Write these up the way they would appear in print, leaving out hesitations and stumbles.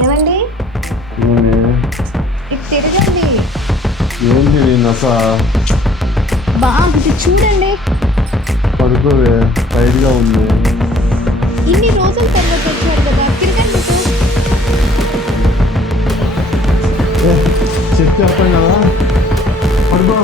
ఏమండి? ఏమి ఇది తిరగండి. ఏంటి నస ఇది చూడండి. పడుకోవే టైట్గా ఉంది. ఇన్ని రోజుల తర్వాత వచ్చారు కదా, తిరగండి ఇటు. చెప్తే అర్థం కదా, పడుకో.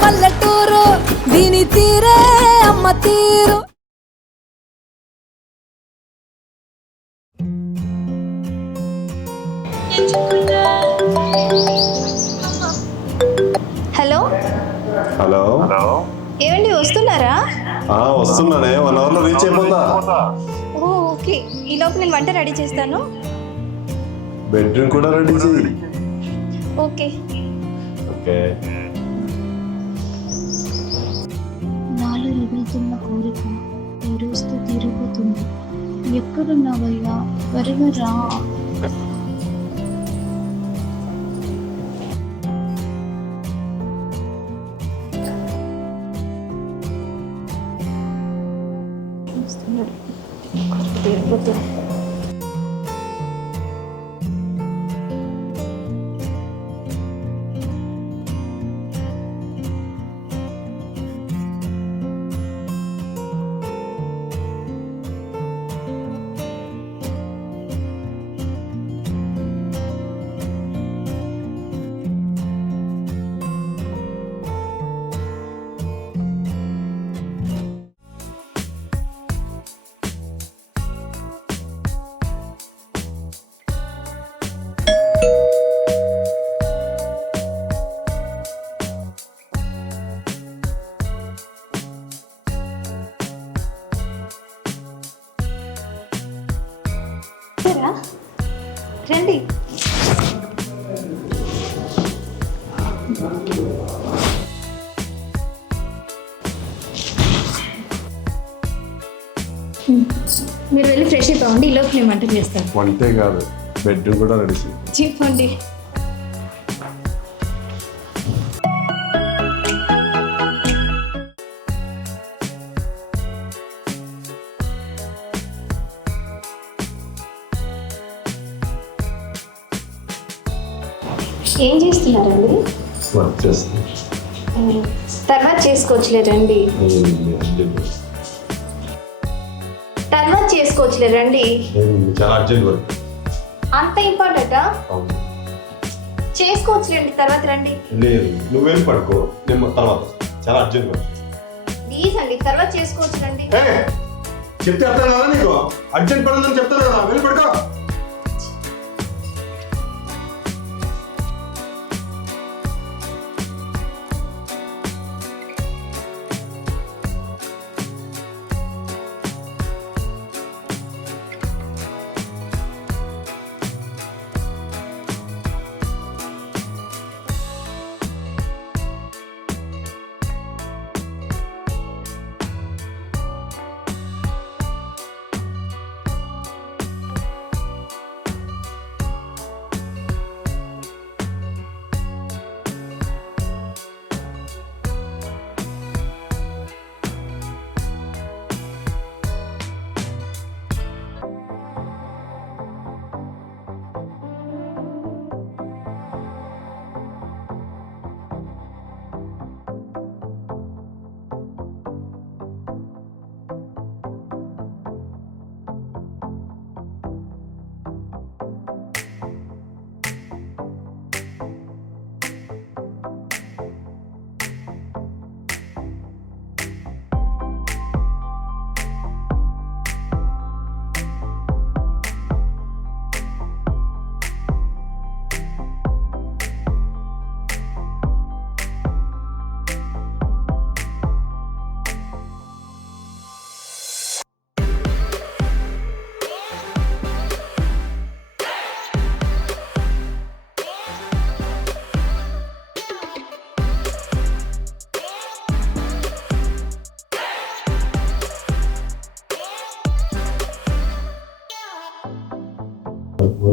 పల్లెటూరు దీని తీరే అమ్మ తీరు. హలో హలో, ఏమండి, వస్తున్నారా? వస్తున్నానే. 1 అవర్లో రీచ్ అయిపోతా. ఓకే, ఈ లోపు నేను వంట రెడీ చేస్తాను. బెడ్రూమ్ కూడా రెడీ చేయి. ఓకే. ఓకే. నాలో రగులుతున్న కోరిక ఈ రోజుతో తీరిపోతుంది. ఎక్కడున్నావయ్యా, త్వరగా రా. రండి. మీరు వెళ్ళి ఫ్రెష్ అయిపోండి, ఈ లోపు నేను వంట చేస్తాను. వంటే కాదు, బెడ్రూమ్ కూడా రెడీ చేయి. చెప్పండి. ఏం చేస్తున్నారండి? వర్క్ చేస్తుంది. తర్వాత చేసుకోవచ్చులే రండి. తర్వాత చేసుకోవచ్చులే రండి. చాలా అర్జెంట్ వర్క్. అంత ఇంపార్టెంటా? చేసుకోవచ్చులేండి, తర్వాత రండి. లేదు, నువ్వేం పడుకో, నేను తర్వాత. చాలా అర్జెంట్ వర్క్. ప్లీజ్ అండి, తర్వాత చేసుకోవచ్చు రండి. చెప్తే అర్థం కదా నీకు? అర్జెంట్ పడుతుందని చెప్తాను కదా, వెళ్ళి పడుకో.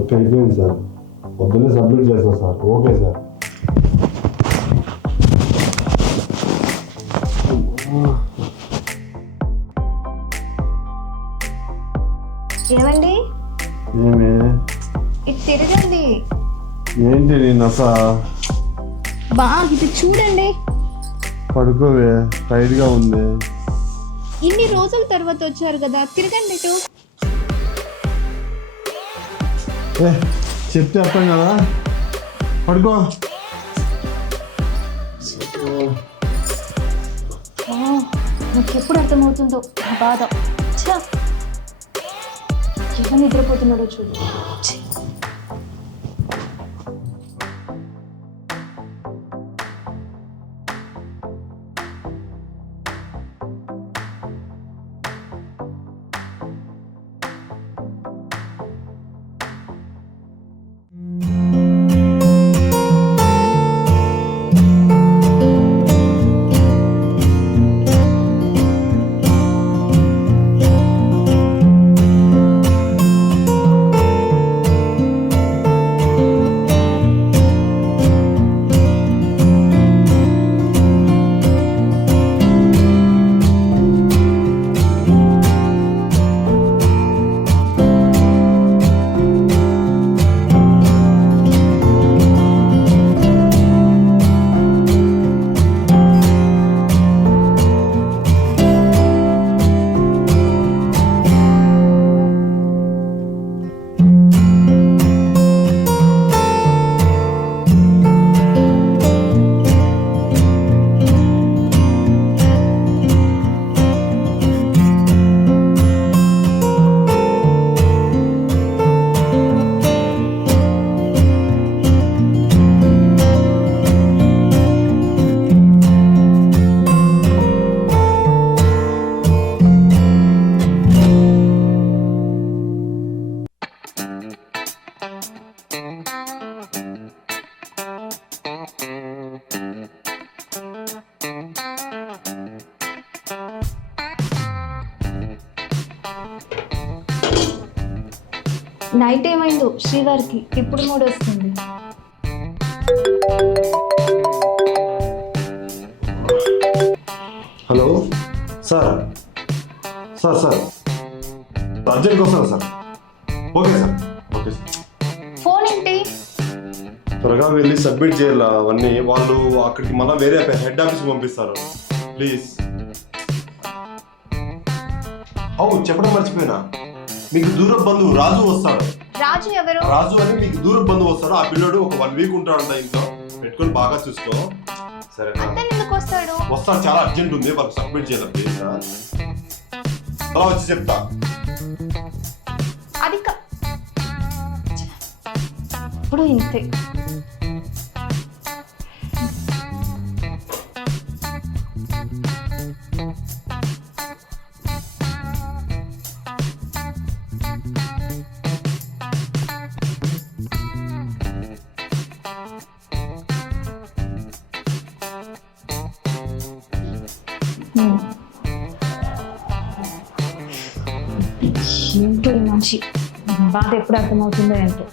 వర్క్ అయిపోయింది సార్, పొద్దున్నే సబ్మిట్ చేస్తాను సార్. Okay sir. ఏమండి ఏమి ఇది తిరగండి. ఏంటి నీ నస? ఇది చూడండి. పడుకోవే, టైట్గా ఉంది. ఇన్ని రోజుల తర్వాత వచ్చారు కదా, తిరగండి ఇటు. చెప్తే అర్థం కదా, పడుకో. నాకు ఎప్పుడు అర్థమవుతుందో ఆ బాధ. ఎవరు నిద్రపోతున్నాడో చూడు. నైట్ ఏమైందో శ్రీవారికి ఇప్పుడు మూడు వస్తుంది. హలో సార్, సార్ సార్ అర్జెంట్కి వస్తాను sir. Okay sir, okay sir. Phone ఏంటి? త్వరగా వెళ్ళి సబ్మిట్ చేయాలి అవన్నీ. వాళ్ళు అక్కడికి మళ్ళీ వేరే హెడ్ ఆఫీస్కి పంపిస్తారు. ప్లీజ్. అవును, చెప్పడం మర్చిపోయినా, మీకు దూర బంధువు రాజు వస్తాడు. రాజు ఎవరు? రాజు అని మీకు దూర బంధువు వస్తాడు. ఆ పిల్లడు ఒక 1 వీక్ ఉంటాడంట ఇంట్లో. పెట్టుకొని బాగా చూసుకో, సరేనా? ఎందుకు వస్తాడు? వస్తాడు, చాలా అర్జెంట్ ఉంది, వాళ్ళకి సబ్మిట్ చేయాలి. ప్లీజ్ అలా వచ్చి చెప్తా. అది ఇప్పుడు ఇంతే. ఏంటో ఈ మనిషి బాధ ఎప్పుడు అర్థమవుతుందో ఏంటో.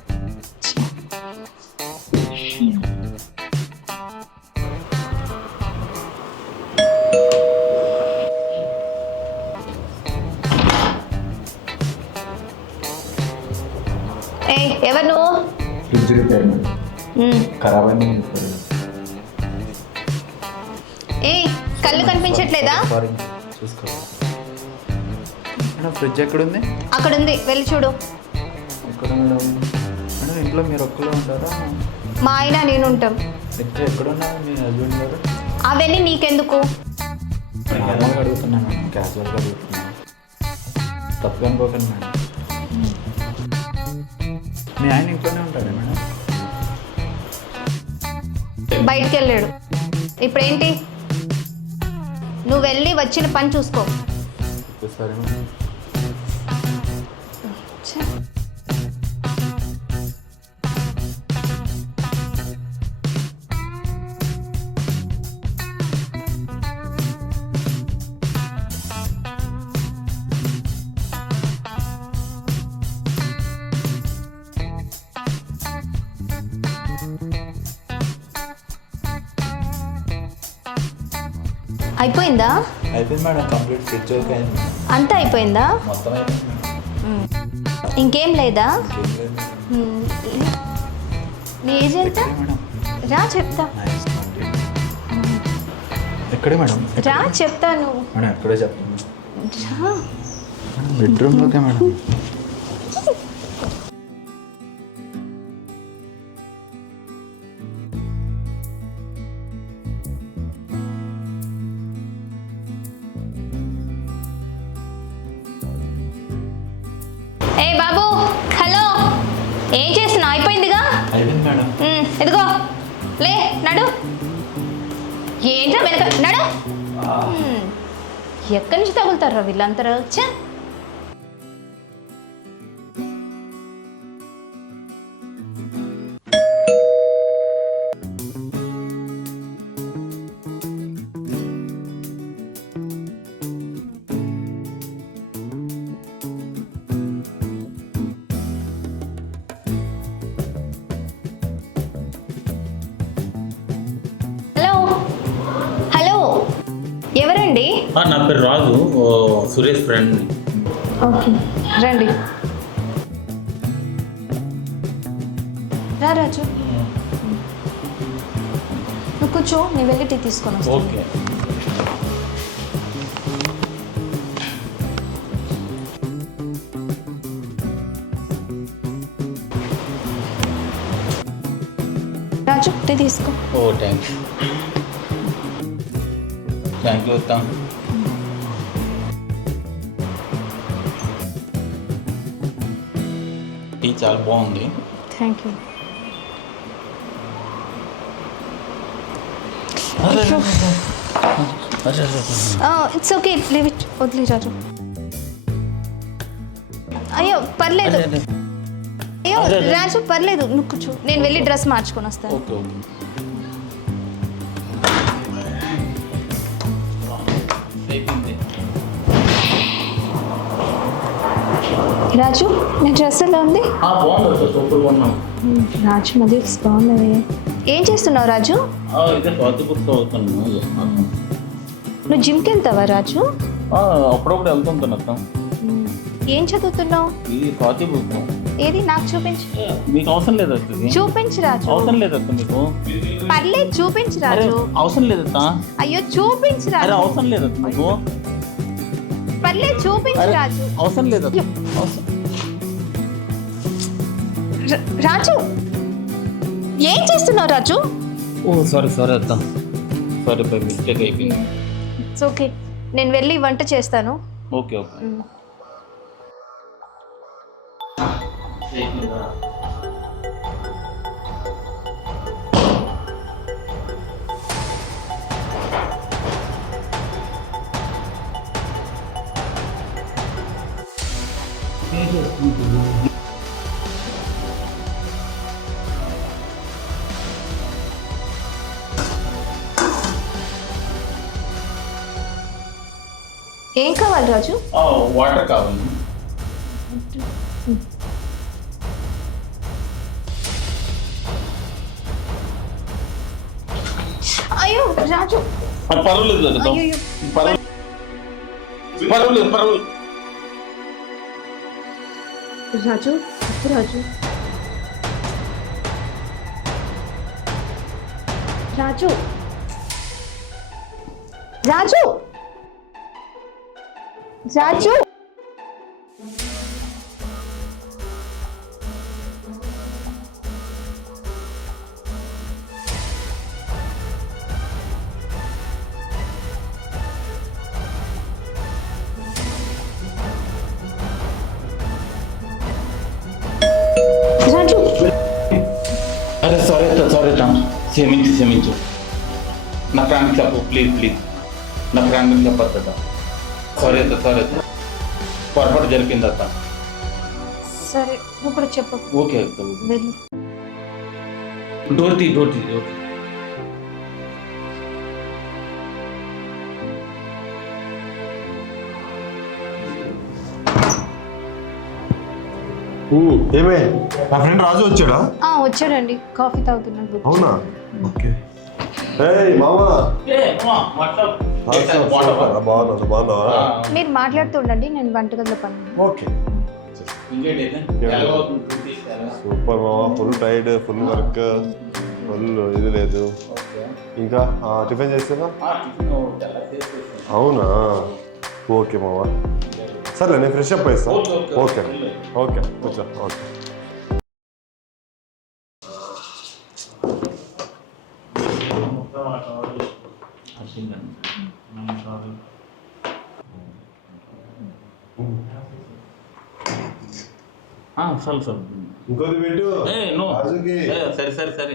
ఎవరు నువ్వు? ఫ్రిడ్జ్ రిపేర్ ఖరాబ్ అయింది. కళ్ళు కనిపించట్లేదా? చూసుకో. ఫ్రిడ్జ్ ఎక్కడుంది? అక్కడ ఉంది, వెళ్ళి చూడు. ఎక్కడ మేడం? మేడం ఇంట్లో మీరు ఒక్కలో ఉంటారా? మా ఆయన నేను ఉంటాం. ఎక్కడున్నారు మీ హస్బెండ్ గారు? అవన్నీ నీకెందుకు? నార్మల్గా అడుగుతున్నాను మేడం, క్యాజువల్గా అడుగుతున్నాను, తప్పుగా అనుకోకండి మేడం. మీ ఆయన ఇంట్లోనే ఉంటాడా మేడం? బయటికి వెళ్ళాడు. ఇప్పుడేంటి? నువ్వు వెళ్ళి వచ్చిన పని చూసుకో. సరే మేడం. అయిపోయిందా? అయిపోయింది మేడం, కంప్లీట్ స్విచ్ ఓకే అయింది, అంతా అయిపోయిందా? మొత్తం అయిపోయింది మేడం. ఇంకేం లేదా? ఇంకేం లేదు నీ ఏజ్ ఎంత? మేడం. రా చెప్తా. Nice complete. ఎక్కడే మేడం? రా చెప్తాను. మేడం ఎక్కడే చెప్పండి. రా. బెడ్రూమ్లోకే మేడం. ఏ బాబు, హలో. ఏం చేస్తున్నావు? అయిపోయిందిగా? అయిపోయింది మేడం. ఇదిగో లే, నడు. ఏంట్రా వెనక నడు. ఎక్కడి నుంచి తగులుతారా వీళ్ళంతా? వచ్చా ఎవరండి? నా పేరు రాజు, సురేష్ ఫ్రెండ్. ఓకే రండి. రా రాజు, నువ్వు కూర్చో, నేను వెళ్ళి టీ తీసుకొని వస్తాను. ఓకే. రాజు టీ తీసుకో. ఓ థ్యాంక్ యూ అత్త. టీ చాలా బాగుంది. Thank you. It's okay, leave it. వదిలే రాజు. అయ్యో పర్లేదు, అయ్యో రాజు పర్లేదు, నువ్వు కూర్చో, నేను వెళ్ళి డ్రెస్ మార్చుకొని వస్తాను. Okay okay. అయిపోయింది. రాజు, నీ డ్రెస్ ఎలా ఉంది? బాగుంది సార్, సూపర్గా ఉన్నాం. రాజు మళ్ళీ బాగుంది. ఏం చేస్తున్నావు రాజు? ఇదే స్వాతి బుక్స్ అవుతున్నాను. నువ్వు జిమ్కి వెళ్తావా రాజు? అప్పుడప్పుడు వెళ్తుంటాను అత్త. ఏం చదువుతున్నావు? ఈ స్వాతి బుక్ ఏది నాకు చూపించు. మీకు అవసరం లేదు అత్త. చూపించు రాజు. అవసరం లేదు అత్త మీకు. పర్లేదు చూపించు రాజు. అవసరం లేదు అత్త. అయ్యో చూపించు అరే రాజు. అవసరం లేదు అత్త మీకు. పర్లేదు చూపించు రాజు. అవసరం లేదు అత్త. రాజు ఏం చేస్తున్నావు రాజు? ఓ సారీ అత్త, సారీ బై మిస్టేక్ అయిపోయింది. ఇట్స్ ఓకే, నేను వెళ్ళి వంట చేస్తాను. Okay okay. ఏం కావాలి రాజు? వాటర్ కావాలి. అయ్యో రాజు, పర్వాలేదు అత్త. అయ్యో పర్వాలేదు. రాజు, రాజు రాజు రాజు రాజు రాజు. అరే సారీ అత్త, క్షమించు. నా ఫ్రెండ్కి చెప్పు ప్లీజ్. నా ఫ్రెండ్కి చెప్పద్దు అత్త. సారీ అత్త, పొరపాటు జరిగింది అత్త. సరే నువ్వు కూడా చెప్పు. ఓకే అత్త. వెళ్ళు. డోర్ తీ. ఏమే, నా ఫ్రెండ్ రాజు వచ్చాడా? వచ్చాడండి, కాఫీ తాగుతున్నాడు. అవునా? ఓకే. ఏయ్ మామా వాటర్ బాగున్నావా? మీరు మాట్లాడుతూ ఉండండి, నేను వంటగదిలో పని. ఓకే సూపర్ మామా, full tired, full work, full ఇది లేదు. ఇంకా టిఫిన్ చేస్తావా? అవునా, ఓకే మామా. సరే నేను ఫ్రెష్ అప్ అయిస్తా. ఓకే ఓకే కూర్చో. ఓకే చాలు సార్. ఇంకోటి పెట్టు. రాజుకి. సరే సరే సరే.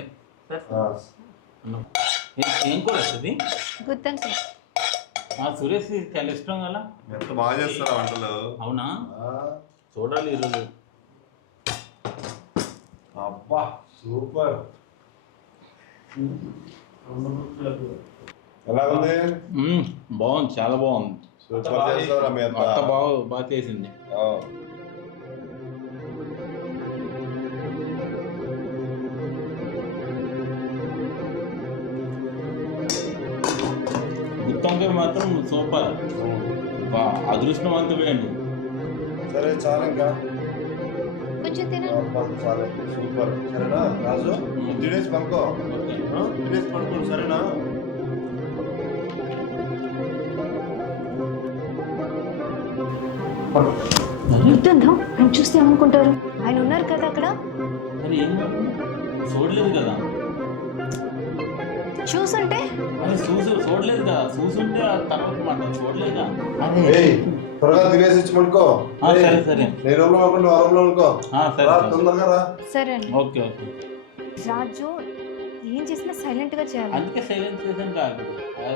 ఏం కూర వస్తుంది? గుత్తంకాయ. సురేష్ చాలా ఇష్టం కదా. ఎంత బాగా చేస్తారా వంటలు? అవునా, చూడాలి ఈరోజు. అబ్బా సూపర్. ఎలా ఉంది? బాగుంది, చాలా బాగుంది. సూపర్ చేస్తారా మీ అత్త? అత్త బాగా చేసింది. గుత్తంకాయ మాత్రం సూపర్, అదృష్టవంతుడే అండి. సరే చాలు ఇంకా. కొంచెం తినండి. అబ్బా, చాలు సూపర్. సరేనా రాజు, తినేసి పడుకో. తినేసి పడుకో సరేనా? గుర్తుందా? ఆయన చూస్తే ఏమనుకుంటారు? ఆయన ఉన్నారు కదా అక్కడ. మరి ఏం చూడలేదు కదా. చూసుంటే అది చూడలేదు కదా. చూసుంటే ఆ తర్వాత మాట చూడలేదా. ఏయ్, త్వరగా తినేసి వచ్చి పడుకో. సరే సరే. నేను రూమ్లో అనుకుంటే ఆ రూమ్లో అనుకో. సరే రా, తొందరగా రా. సరే అండి. Okay okay. రాజు ఏం చేసినా సైలెంట్ గా చేయాలి. అందుకే సైలెన్స్ చేసాను కాదు,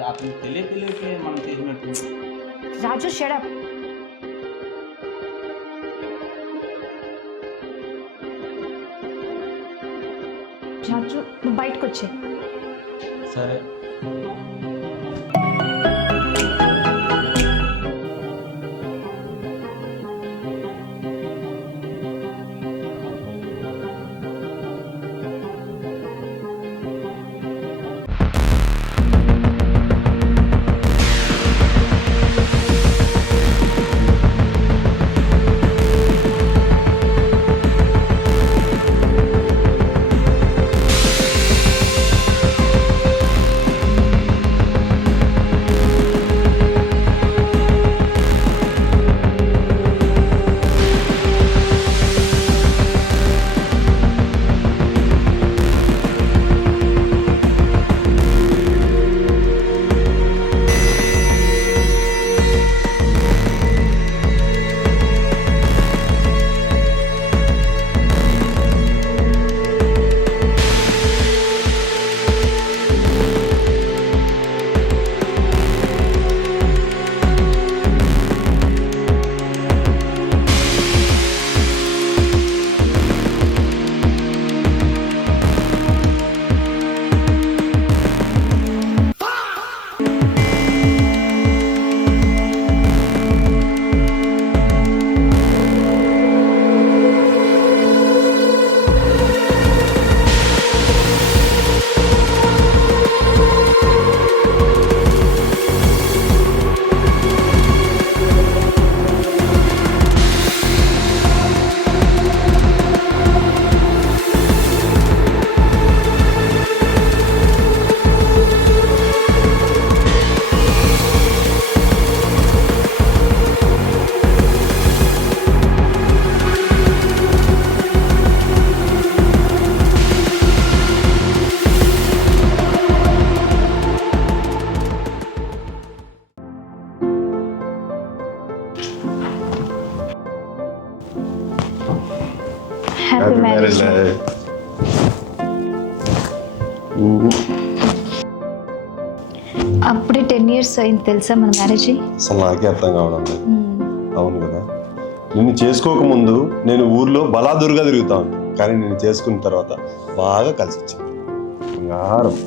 అతను తెలియకే మనం చేసినట్టు. రాజు షడప్. రాజు నువ్వు బయటకు వచ్చే. సరే. Happy marriage. అప్పుడే 10 years అయింది తెలుసా మన మ్యారేజ్. అసలు నాకే అర్థం కావడం లేదు. అవును కదా, నిన్ను చేసుకోకముందు నేను ఊర్లో బలాదురుగా తిరుగుతాను, కానీ నేను చేసుకున్న తర్వాత బాగా కలిసి వచ్చింది. బంగారం.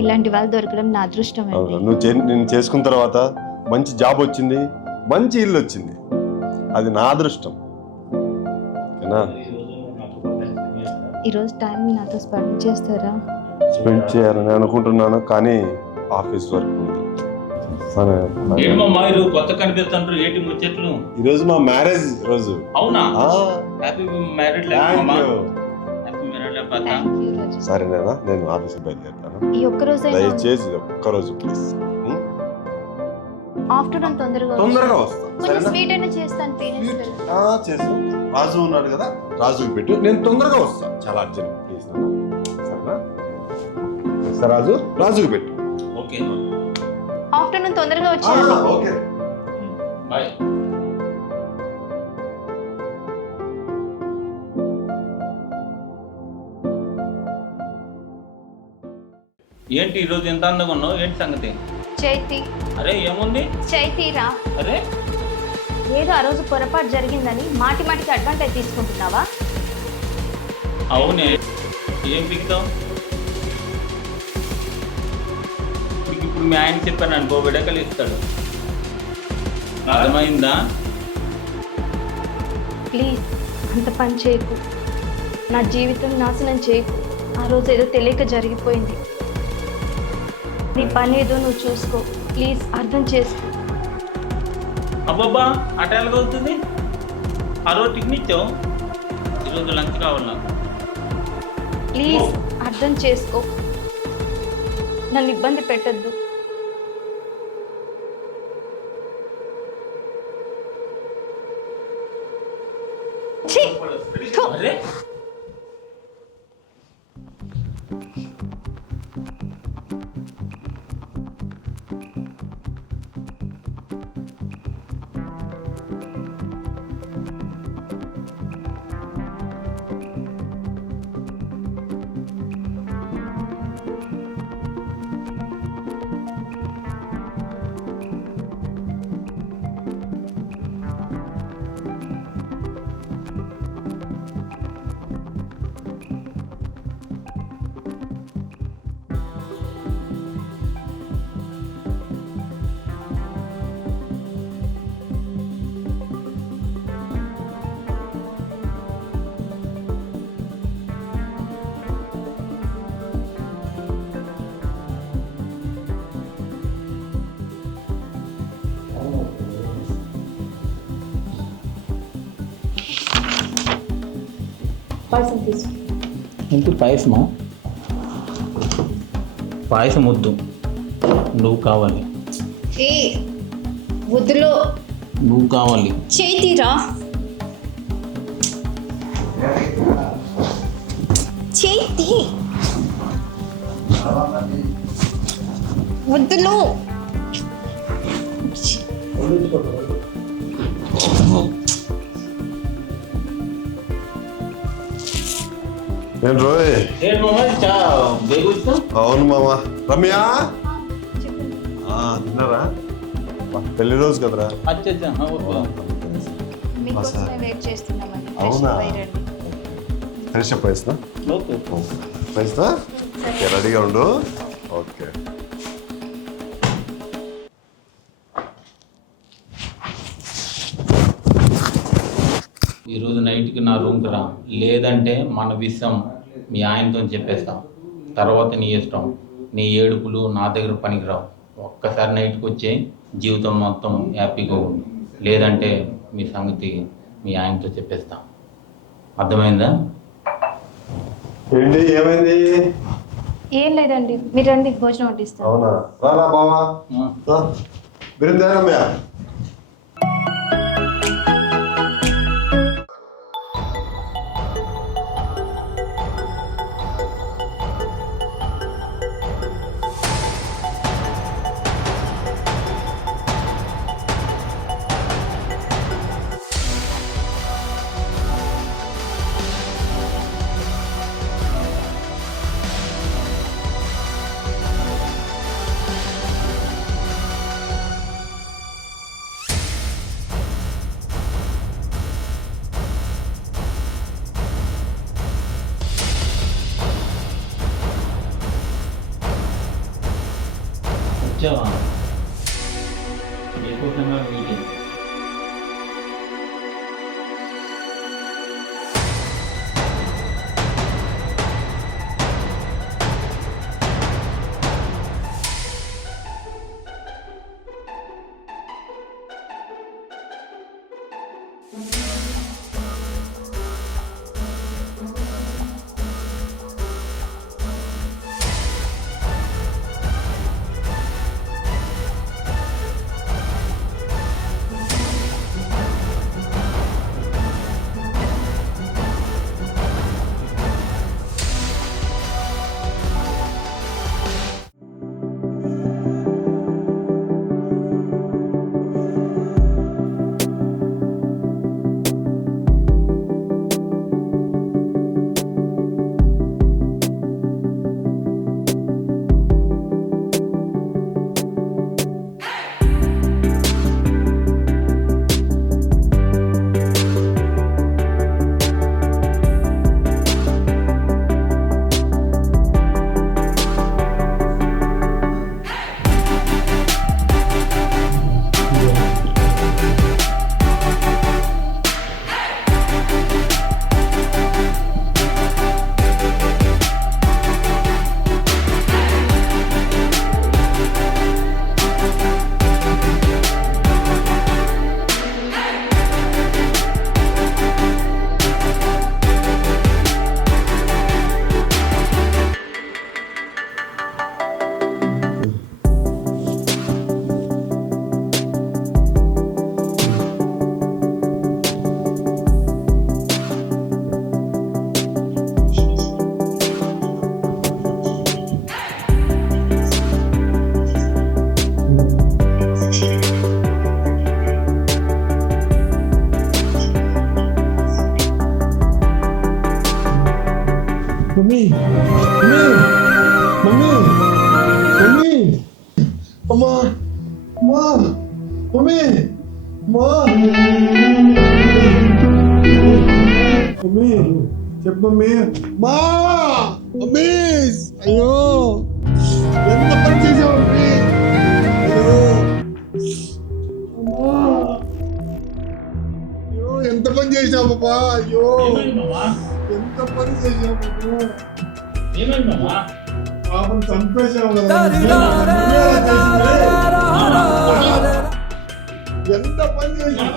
ఇలాంటి వాళ్ళు దొరకడం నా అదృష్టం. నేను చేసుకున్న తర్వాత మంచి జాబ్ వచ్చింది, మంచి ఇల్లు వచ్చింది, అది నా అదృష్టం. ఈరోజు టైం నాతో స్పెండ్ చేస్తారా? స్పెండ్ చేయాలని అనుకుంటున్నాను, కానీ ఆఫీస్ వర్క్ ఉంది. సరే, ఏమమ్మా ఈరోజు కొత్త కనిపిస్తుంటారు, ఏంటి ముచ్చట్లు? ఈరోజు మా మ్యారేజ్ రోజు. అవునా? ఆ, happy married thank you. Happy married life అక్క. థ్యాంక్ యూ రాజు. సరేనా, నేను ఆఫీస్కి బయలుదేరుతాను. ఈ ఒక్క రోజైనా దయచేసి ఇది ఒక్కరోజు ప్లీజ్. ఆఫ్టర్నూన్ తొందరగా వచ్చి తొందరగా వస్తాను. కొంచెం సరేనా? స్వీట్ అయినా చేస్తాను పేరెంట్స్. చేసు. రాజు ఉన్నాడు కదా, రాజుకి పెట్టు, నేను తొందరగా వస్తాను. చాలా అర్జెంట్ ప్లీజ్. సరేనా? సరే రాజు, రాజుకి పెట్టు. ఓకే ఆఫ్టర్నూన్ తొందరగా వచ్చేయాలి. ఓకే. బాయ్. ఏంటి ఈరోజు ఎంత అందంగా ఉన్నావు, ఏంటి సంగతి? చైతి, అరే ఏముంది? చైతీరా, అరే ఏదో ఆ రోజు పొరపాటు జరిగిందని మాటి మాటికి అడ్వాంటేజ్ తీసుకుంటున్నావా? అవునే, ఏం పిక్తావు? ఇప్పుడు మీ ఆయన చెప్పాను అనుకో, విడకలు ఇస్తాడు. అర్థమైందా? ప్లీజ్ అంత పని చేయకు, నా జీవితం నాశనం చేయకు. ఆ రోజు ఏదో తెలియక జరిగిపోయింది. నీ పని ఏదో నువ్వు చూసుకో, ప్లీజ్ అర్థం చేసుకో. అబ్బాబ్బా అట ఎలాగవుతుంది? ఆ రోజు టిఫిన్ ఇచ్చావు, ఈరోజు లంచ్ కావాలి నాకు. ప్లీజ్ అర్థం చేసుకో, నన్ను ఇబ్బంది పెట్టద్దు. అరే పాయసం తీసుకో. ఇంటి పాయసమా? పాయసం వద్దు, నువ్వు కావాలి. ఏ వద్దులో నువ్వు కావాలి. చేతిరా, చేతి వద్దులో. నేను రోయ్. ఏంటి మామ చా బేగు వచ్చినావు? అవును మామ. రమ్య తిన్నారా? పెళ్లి రోజు కదరా. అచ్చా మీకోసమే వెయిట్ చేస్తున్నామండి. అవునా? ఫ్రెష్ అయ్యి రండి. ఫ్రెష్ అప్ వేసినా ఓకే వేసినా ఓకే, రెడీగా ఉండు. ఓకే. ఈరోజు నైట్కి నా రూమ్కి రా, లేదంటే మన విషయం మీ ఆయనతో చెప్పేస్తాం. తర్వాత నీ ఇష్టం, నీ ఏడుపులు నా దగ్గర పనికిరావు. ఒక్కసారి నైట్కి వచ్చే జీవితం మొత్తం హ్యాపీగా ఉండు, లేదంటే మీ సంగతి మీ ఆయనతో చెప్పేస్తాం. అర్థమైందా? ఏంటి ఏమైంది? ఏం లేదండి, మీరు రండి, భోజనం వడ్డిస్తాను. అవునా? రారా బావా, బిరిందా రమ్య. వచ్చావా? మీకోసంగా మీటింగ్. మమ్మీ మమ్మీ మమ్మీ అమ్మా అమ్మా మమ్మీ అమ్మా మమ్మీ చెప్పు మమ్మీ మా మమ్మీ అయ్యో ఎంత పని చేసావు మమ్మీ అయ్యో అమ్మా అయ్యో ఎంత పని చేసావు బాబా అయ్యో ఎంత పని చేసావు బాబా పాపం చంపేసావు కదా ఎంత పని చేసావు